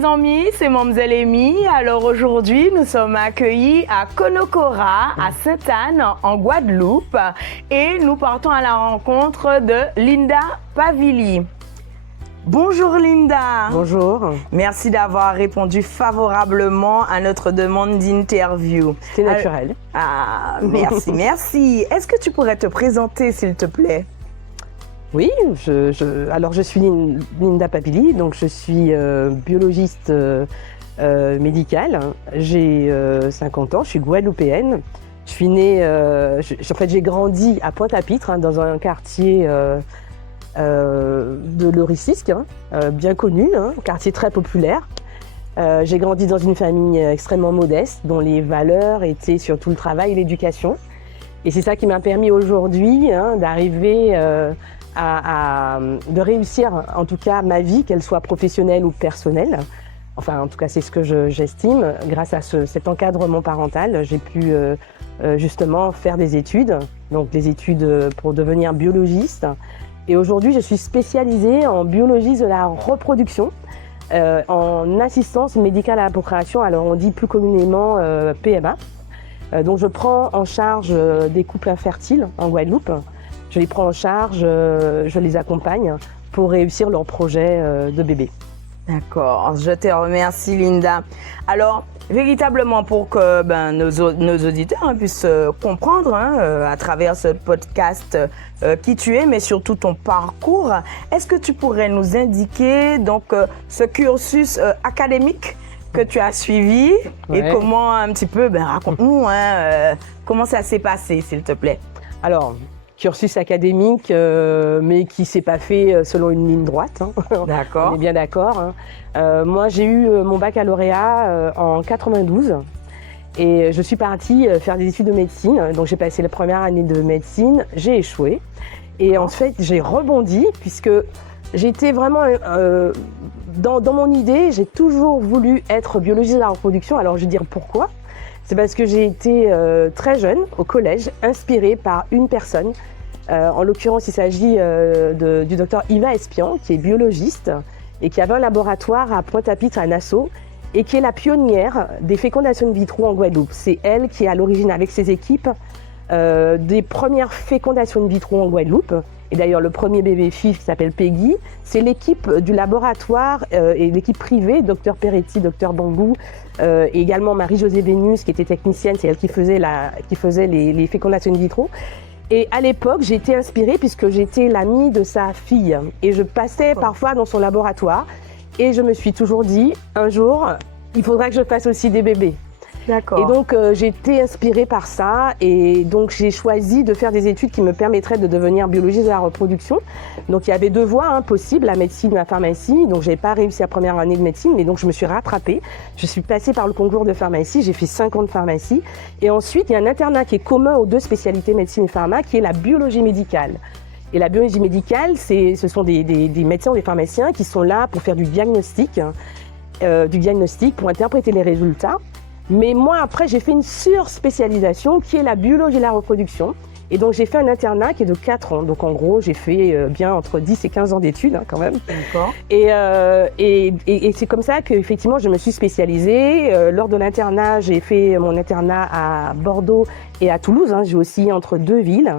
mes amis, c'est Mamzelle Amy. Alors aujourd'hui, nous sommes accueillis à Konokora, à Sainte-Anne, en Guadeloupe. Et nous partons à la rencontre de Linda Pavili. Bonjour Linda. Bonjour. Merci d'avoir répondu favorablement à notre demande d'interview. C'est naturel. Merci, merci. Est-ce que tu pourrais te présenter, s'il te plaît? Oui, alors je suis Linda Pavili, donc je suis biologiste médicale. J'ai 50 ans, je suis guadeloupéenne. Je suis née, j'ai grandi à Pointe-à-Pitre, dans un quartier de l'Oricisque, bien connu, un quartier très populaire. J'ai grandi dans une famille extrêmement modeste, dont les valeurs étaient surtout le travail et l'éducation. Et c'est ça qui m'a permis aujourd'hui d'arriver de réussir, en tout cas, ma vie, qu'elle soit professionnelle ou personnelle. Enfin, en tout cas, c'est ce que j'estime. Grâce à cet encadrement parental, j'ai pu justement faire des études, donc des études pour devenir biologiste. Et aujourd'hui, je suis spécialisée en biologie de la reproduction, en assistance médicale à la procréation. Alors, on dit plus communément PMA. Donc, je prends en charge des couples infertiles en Guadeloupe. Je les prends en charge, je les accompagne pour réussir leur projet de bébé. D'accord, je te remercie Linda. Alors, véritablement pour que nos auditeurs puissent comprendre à travers ce podcast qui tu es, mais surtout ton parcours, est-ce que tu pourrais nous indiquer donc ce cursus académique que tu as suivi et comment un petit peu, raconte-nous comment ça s'est passé, s'il te plaît. Alors, cursus académique, mais qui ne s'est pas fait selon une ligne droite. D'accord. On est bien d'accord. Moi, j'ai eu mon baccalauréat en 92 et je suis partie faire des études de médecine. Donc, j'ai passé la première année de médecine, j'ai échoué. Et en fait, j'ai rebondi puisque j'étais vraiment... dans mon idée, j'ai toujours voulu être biologiste de la reproduction. Alors, je vais dire pourquoi. C'est parce que j'ai été très jeune, au collège, inspirée par une personne. En l'occurrence, il s'agit du docteur Yva Espian, qui est biologiste et qui avait un laboratoire à Pointe-à-Pitre, à Nassau, et qui est la pionnière des fécondations in vitro en Guadeloupe. C'est elle qui est à l'origine, avec ses équipes, des premières fécondations in vitro en Guadeloupe. Et d'ailleurs, le premier bébé fille qui s'appelle Peggy, c'est l'équipe du laboratoire et l'équipe privée, Dr Peretti, Dr Bambou, et également Marie-Josée Vénus, qui était technicienne, c'est elle qui faisait les fécondations in vitro. Et à l'époque, j'ai été inspirée puisque j'étais l'amie de sa fille. Et je passais parfois dans son laboratoire. Et je me suis toujours dit, un jour, il faudra que je fasse aussi des bébés. D'accord. Et donc, j'ai été inspirée par ça. Et donc, j'ai choisi de faire des études qui me permettraient de devenir biologiste de la reproduction. Donc, il y avait deux voies possibles, la médecine et la pharmacie. Donc, je n'avais pas réussi la première année de médecine, mais donc je me suis rattrapée. Je suis passée par le concours de pharmacie. J'ai fait 5 ans de pharmacie. Et ensuite, il y a un internat qui est commun aux deux spécialités médecine et pharma, qui est la biologie médicale. Et la biologie médicale, ce sont des médecins ou des pharmaciens qui sont là pour faire du diagnostic pour interpréter les résultats. Mais moi, après, j'ai fait une surspécialisation qui est la biologie de la reproduction. Et donc, j'ai fait un internat qui est de 4 ans. Donc, en gros, j'ai fait bien entre 10 et 15 ans d'études, quand même. D'accord. Et c'est comme ça qu'effectivement, je me suis spécialisée. Lors de l'internat, j'ai fait mon internat à Bordeaux et à Toulouse. J'ai aussi entre deux villes.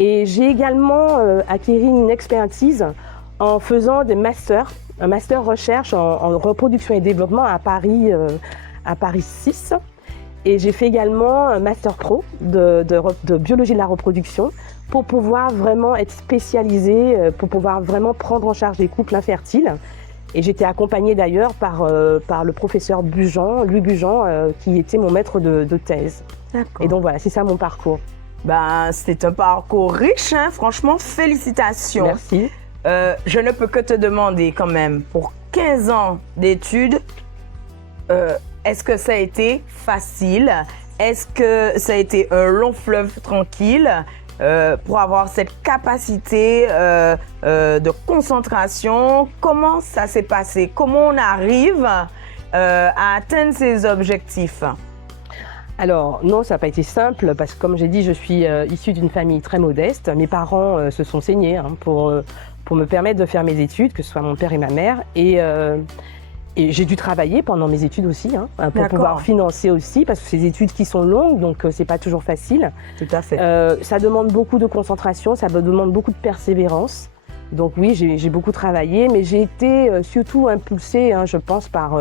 Et j'ai également acquis une expertise en faisant des masters, un master recherche en reproduction et développement à Paris 6. Et j'ai fait également un master pro de biologie de la reproduction pour pouvoir vraiment être spécialisée, pour pouvoir vraiment prendre en charge les couples infertiles. Et j'étais accompagnée d'ailleurs par le professeur Louis Bujan, qui était mon maître de thèse. D'accord. Et donc voilà, c'est ça mon parcours. C'est un parcours riche, franchement, félicitations. Merci. Je ne peux que te demander quand même, pour 15 ans d'études, est-ce que ça a été facile? Est-ce que ça a été un long fleuve tranquille pour avoir cette capacité de concentration? Comment ça s'est passé? Comment on arrive à atteindre ces objectifs? Alors non, ça n'a pas été simple parce que comme j'ai dit, je suis issue d'une famille très modeste. Mes parents se sont saignés pour me permettre de faire mes études, que ce soit mon père et ma mère. Et Et j'ai dû travailler pendant mes études aussi, hein, pour D'accord. pouvoir financer aussi, parce que c'est des études qui sont longues, donc c'est pas toujours facile. Tout à fait. Ça demande beaucoup de concentration, ça demande beaucoup de persévérance. Donc oui, j'ai beaucoup travaillé, mais j'ai été surtout impulsée, hein, je pense, par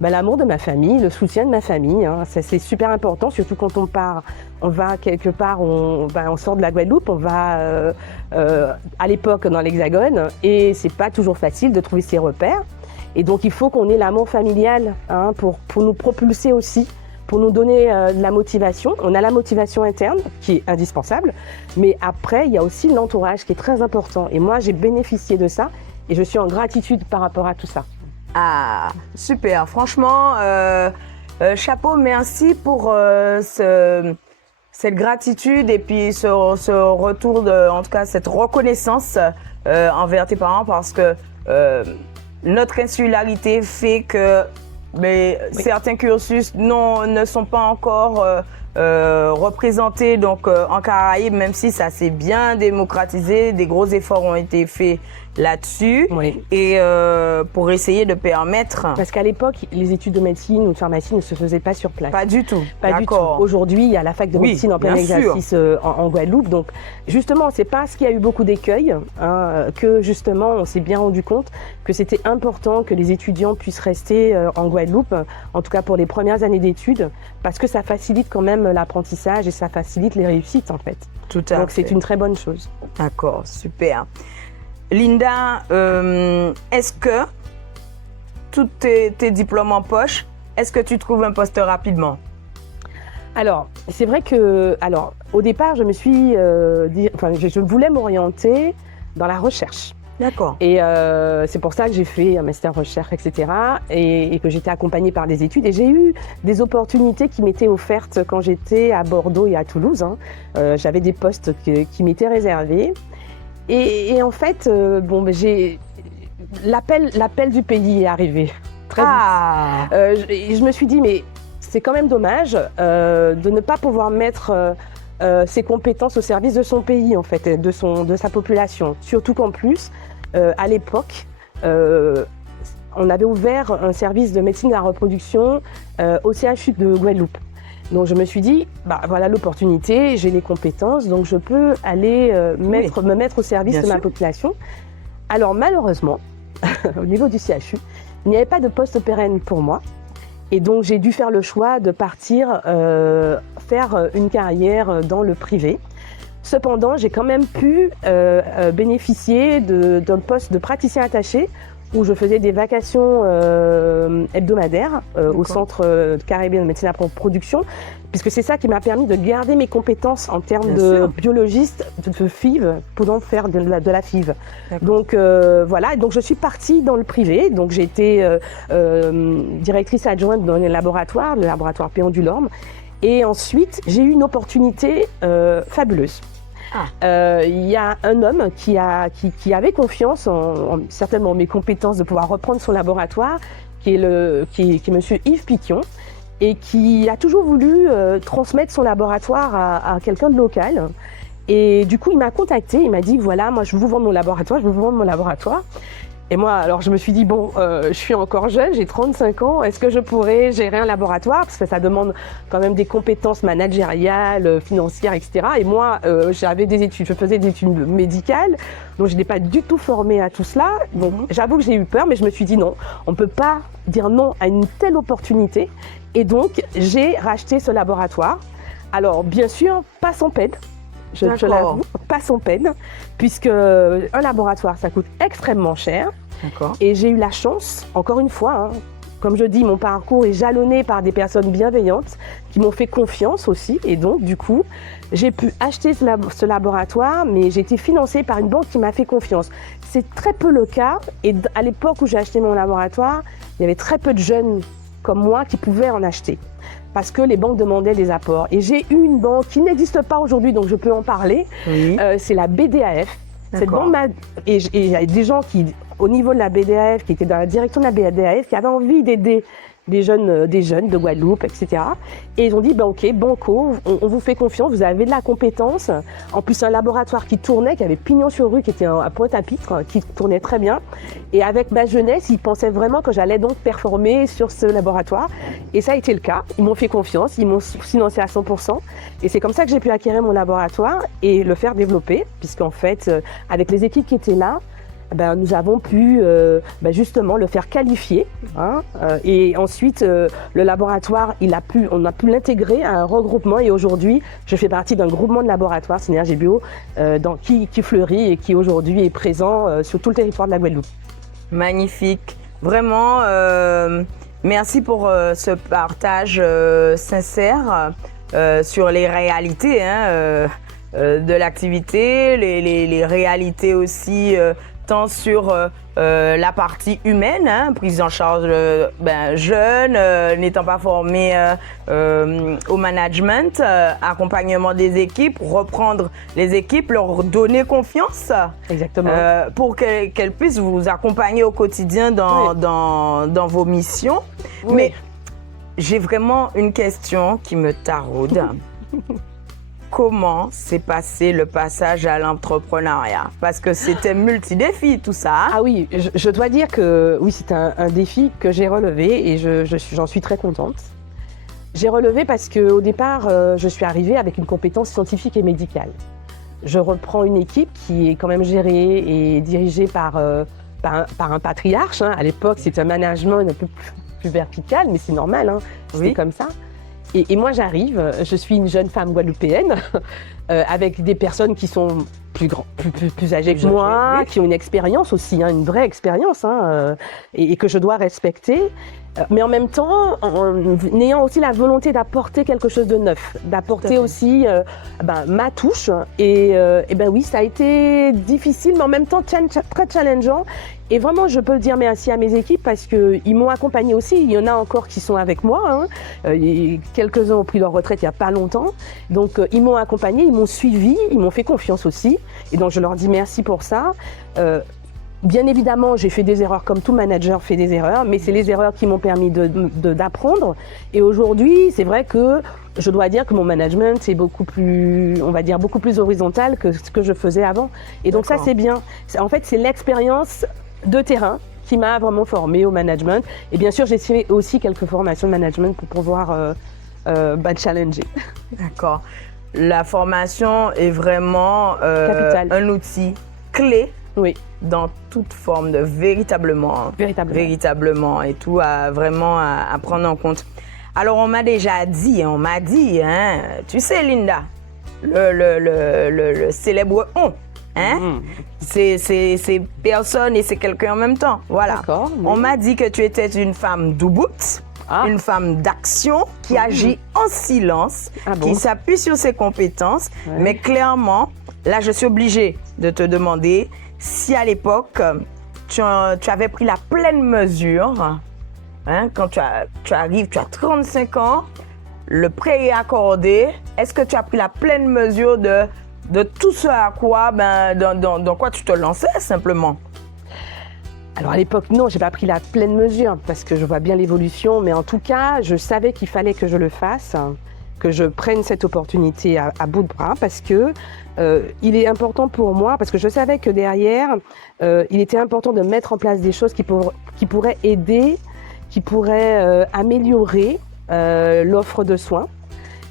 l'amour de ma famille, le soutien de ma famille. Hein. C'est super important, surtout quand on part, on va quelque part, on sort de la Guadeloupe, on va à l'époque dans l'Hexagone, et c'est pas toujours facile de trouver ses repères. Et donc il faut qu'on ait l'amour familial, hein, pour nous propulser aussi, pour nous donner de la motivation. On a la motivation interne qui est indispensable, mais après il y a aussi l'entourage qui est très important. Et moi j'ai bénéficié de ça et je suis en gratitude par rapport à tout ça. Ah, super. Franchement, chapeau, merci pour cette gratitude et puis ce retour, en tout cas cette reconnaissance envers tes parents, parce que notre insularité fait que certains cursus ne sont pas encore représentés donc, en Caraïbes, même si ça s'est bien démocratisé, des gros efforts ont été faits là-dessus, Oui. et pour essayer de permettre... Parce qu'à l'époque, les études de médecine ou de pharmacie ne se faisaient pas sur place. Pas du tout. Pas du tout. D'accord. Aujourd'hui, il y a la fac de Oui, médecine en plein bien sûr. exercice en Guadeloupe. Donc, justement, c'est parce qu'il y a eu beaucoup d'écueils, hein, que justement, on s'est bien rendu compte que c'était important que les étudiants puissent rester en Guadeloupe, en tout cas pour les premières années d'études, parce que ça facilite quand même l'apprentissage et ça facilite les réussites, en fait. Tout à Donc, fait. c'est une très bonne chose. D'accord, super. Linda, est-ce que tous tes diplômes en poche, est-ce que tu trouves un poste rapidement? Alors, c'est vrai que, au départ, je me suis je voulais m'orienter dans la recherche. D'accord. Et c'est pour ça que j'ai fait un master recherche, etc. Et que j'étais accompagnée par des études. Et j'ai eu des opportunités qui m'étaient offertes quand j'étais à Bordeaux et à Toulouse. Hein. J'avais des postes qui m'étaient réservés. Et en fait, l'appel du pays est arrivé. Très vite. Je me suis dit, mais c'est quand même dommage de ne pas pouvoir mettre ses compétences au service de son pays, en fait, de sa population. Surtout qu'en plus, à l'époque, on avait ouvert un service de médecine de la reproduction au CHU de Guadeloupe. Donc je me suis dit, voilà l'opportunité, j'ai les compétences, donc je peux aller me mettre au service Bien de ma sûr. population. Alors malheureusement, au niveau du CHU, il n'y avait pas de poste pérenne pour moi. Et donc j'ai dû faire le choix de partir faire une carrière dans le privé. Cependant, j'ai quand même pu bénéficier d'un poste de praticien attaché où je faisais des vacations hebdomadaires au centre caribéen de médecine à production, puisque c'est ça qui m'a permis de garder mes compétences en termes Bien de sûr. biologiste, de FIV, pouvant faire de la FIV. D'accord. Donc voilà, donc je suis partie dans le privé, donc j'ai été directrice adjointe dans le laboratoire Péon du Lorme, et ensuite j'ai eu une opportunité fabuleuse. Il y a un homme qui avait confiance en certainement mes compétences de pouvoir reprendre son laboratoire, qui est monsieur Yves Piquion, et qui a toujours voulu transmettre son laboratoire à quelqu'un de local. Et du coup, il m'a contacté, il m'a dit, voilà, moi je veux vous vendre mon laboratoire, Et moi, alors je me suis dit, je suis encore jeune, j'ai 35 ans, est-ce que je pourrais gérer un laboratoire? Parce que ça demande quand même des compétences managériales, financières, etc. Et moi, je faisais des études médicales, donc je n'étais pas du tout formée à tout cela. Donc j'avoue que j'ai eu peur, mais je me suis dit non, on ne peut pas dire non à une telle opportunité. Et donc, j'ai racheté ce laboratoire. Alors, bien sûr, pas sans peine. Je l'avoue, pas sans peine, puisque un laboratoire, ça coûte extrêmement cher. D'accord. Et j'ai eu la chance, encore une fois, hein, comme je dis, mon parcours est jalonné par des personnes bienveillantes qui m'ont fait confiance aussi. Et donc, du coup, j'ai pu acheter ce laboratoire, mais j'ai été financée par une banque qui m'a fait confiance. C'est très peu le cas. Et à l'époque où j'ai acheté mon laboratoire, il y avait très peu de jeunes comme moi qui pouvaient en acheter, parce que les banques demandaient des apports. Et j'ai eu une banque qui n'existe pas aujourd'hui, donc je peux en parler. Oui. C'est la BDAF. Cette D'accord. banque et il y a des gens qui, au niveau de la BDAF, qui étaient dans la direction de la BDAF, qui avaient envie d'aider des jeunes de Guadeloupe, etc. Et ils ont dit, ok, banco, on vous fait confiance, vous avez de la compétence. En plus, un laboratoire qui tournait, qui avait pignon sur rue, qui était à Pointe-à-Pitre, qui tournait très bien. Et avec ma jeunesse, ils pensaient vraiment que j'allais donc performer sur ce laboratoire. Et ça a été le cas. Ils m'ont fait confiance, ils m'ont financé à 100%. Et c'est comme ça que j'ai pu acquérir mon laboratoire et le faire développer, puisqu'en fait, avec les équipes qui étaient là, nous avons pu justement le faire qualifier. Et ensuite, le laboratoire, on a pu l'intégrer à un regroupement. Et aujourd'hui, je fais partie d'un groupement de laboratoires Synergie Bio qui fleurit et qui aujourd'hui est présent sur tout le territoire de la Guadeloupe. Magnifique. Vraiment, merci pour ce partage sincère sur les réalités de l'activité, les réalités aussi tant sur la partie humaine, prise en charge jeune, n'étant pas formé au management, accompagnement des équipes, reprendre les équipes, leur donner confiance. Exactement. Pour qu'elles puissent vous accompagner au quotidien dans vos missions. Oui. Mais j'ai vraiment une question qui me taraude. Comment s'est passé le passage à l'entrepreneuriat? Parce que c'était multi-défi tout ça. Ah oui, je dois dire que oui, c'est un défi que j'ai relevé et j'en suis très contente. J'ai relevé parce qu'au départ, je suis arrivée avec une compétence scientifique et médicale. Je reprends une équipe qui est quand même gérée et dirigée par un patriarche. À l'époque, c'était un management un peu plus vertical, mais c'est normal, c'était comme ça. Et moi, j'arrive, je suis une jeune femme guadeloupéenne avec des personnes qui sont plus âgées que moi, qui ont une expérience aussi, une vraie expérience, et que je dois respecter. Mais en même temps, en ayant aussi la volonté d'apporter quelque chose de neuf, d'apporter aussi ma touche. Et oui, ça a été difficile, mais en même temps très challengeant. Et vraiment, je peux dire merci à mes équipes parce qu'ils m'ont accompagnée aussi. Il y en a encore qui sont avec moi. Quelques-uns ont pris leur retraite il n'y a pas longtemps. Donc, ils m'ont accompagnée, ils m'ont suivie, ils m'ont fait confiance aussi. Et donc, je leur dis merci pour ça. Bien évidemment, j'ai fait des erreurs comme tout manager fait des erreurs, mais c'est les erreurs qui m'ont permis d'apprendre. Et aujourd'hui, c'est vrai que je dois dire que mon management est beaucoup plus, on va dire, beaucoup plus horizontal que ce que je faisais avant. Et donc ça, c'est bien. En fait, c'est l'expérience de terrain qui m'a vraiment formée au management. Et bien sûr, j'ai fait aussi quelques formations de management pour pouvoir challenger. D'accord. La formation est vraiment un outil clé. Oui. Dans toute forme de véritablement et tout vraiment à prendre en compte. Alors on m'a déjà dit, tu sais Linda, le célèbre on, c'est personne et c'est quelqu'un en même temps. Voilà. D'accord, oui. On m'a dit que tu étais une femme douboute, une femme d'action qui agit en silence, qui s'appuie sur ses compétences, mais clairement, là je suis obligée de te demander si à l'époque, tu avais pris la pleine mesure, quand tu arrives, tu as 35 ans, le prêt est accordé, est-ce que tu as pris la pleine mesure de tout ce à quoi, dans quoi tu te lançais simplement? Alors à l'époque, non, j'ai pas pris la pleine mesure parce que je vois bien l'évolution, mais en tout cas, je savais qu'il fallait que je le fasse, que je prenne cette opportunité à bout de bras parce que il est important pour moi, parce que je savais que derrière, il était important de mettre en place des choses qui pourraient aider, qui pourraient améliorer l'offre de soins.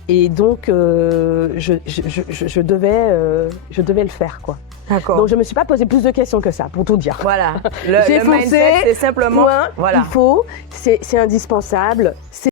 Et donc, je devais le faire, quoi. D'accord. Donc, je ne me suis pas posé plus de questions que ça, pour tout dire. Voilà. Le mindset, c'est simplement... C'est indispensable.